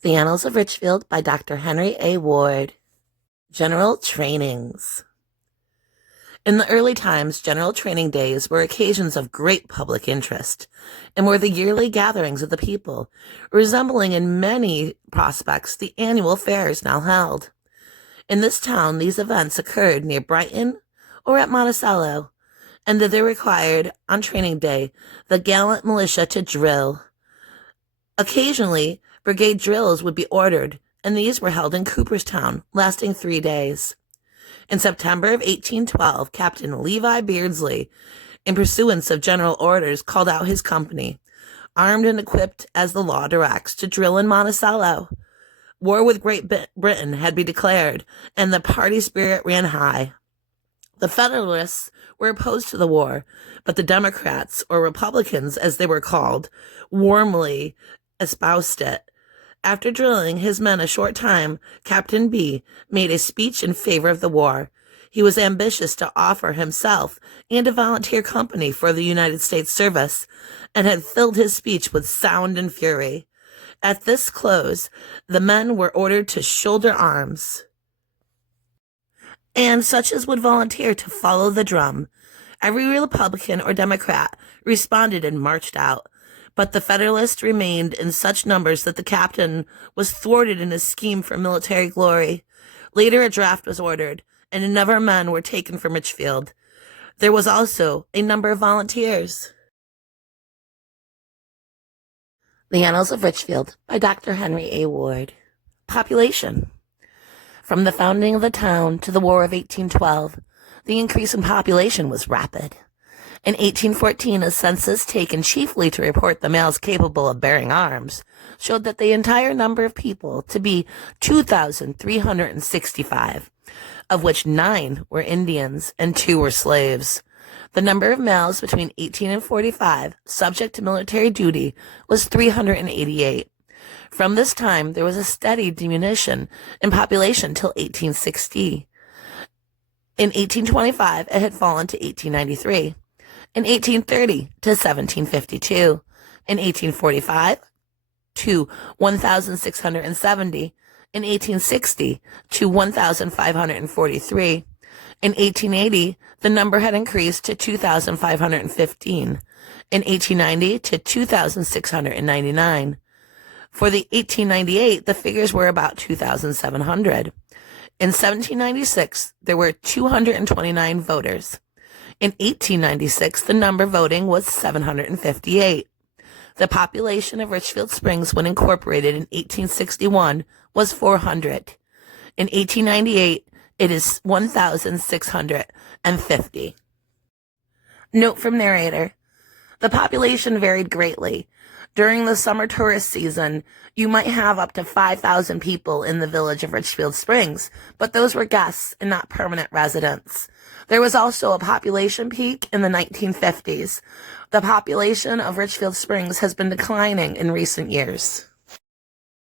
The Annals of Richfield by Dr. Henry A. Ward. General Trainings. In the early times, general training days were occasions of great public interest, and were the yearly gatherings of the people, resembling in many prospects the annual fairs now held. In this town, these events occurred near Brighton or at Monticello, and they required, on training day, the gallant militia to drill. Occasionally, brigade drills would be ordered, and these were held in Cooperstown, lasting 3 days. In September of 1812, Captain Levi Beardsley, in pursuance of general orders, called out his company, armed and equipped as the law directs, to drill in Monticello. War with Great Britain had been declared, and the party spirit ran high. The Federalists were opposed to the war, but the Democrats, or Republicans as they were called, warmly espoused it. After drilling his men a short time, Captain B made a speech in favor of the war. He was ambitious to offer himself and a volunteer company for the United States service, and had filled his speech with sound and fury. At this close, the men were ordered to shoulder arms, and such as would volunteer to follow the drum. Every Republican or Democrat responded and marched out, but the Federalists remained in such numbers that the captain was thwarted in his scheme for military glory. Later a draft was ordered, and a number of men were taken from Richfield. There was also a number of volunteers. The Annals of Richfield by Dr. Henry A. Ward. Population. From the founding of the town to the War of 1812, the increase in population was rapid. In 1814, a census taken chiefly to report the males capable of bearing arms showed that the entire number of people to be 2,365, of which 9 were Indians and 2 were slaves. The number of males between 18 and 45 subject to military duty was 388. From this time, there was a steady diminution in population till 1860. In 1825, it had fallen to 1893. In 1830 to 1752. In 1845 to 1,670. In 1860 to 1,543. In 1880, the number had increased to 2,515. In 1890 to 2,699. For the 1898, the figures were about 2,700. In 1796, there were 229 voters. In 1896, the number voting was 758. The population of Richfield Springs, when incorporated in 1861, was 400. In 1898, it is 1,650. Note from narrator. The population varied greatly. During the summer tourist season, you might have up to 5,000 people in the village of Richfield Springs, but those were guests and not permanent residents. There was also a population peak in the 1950s. The population of Richfield Springs has been declining in recent years.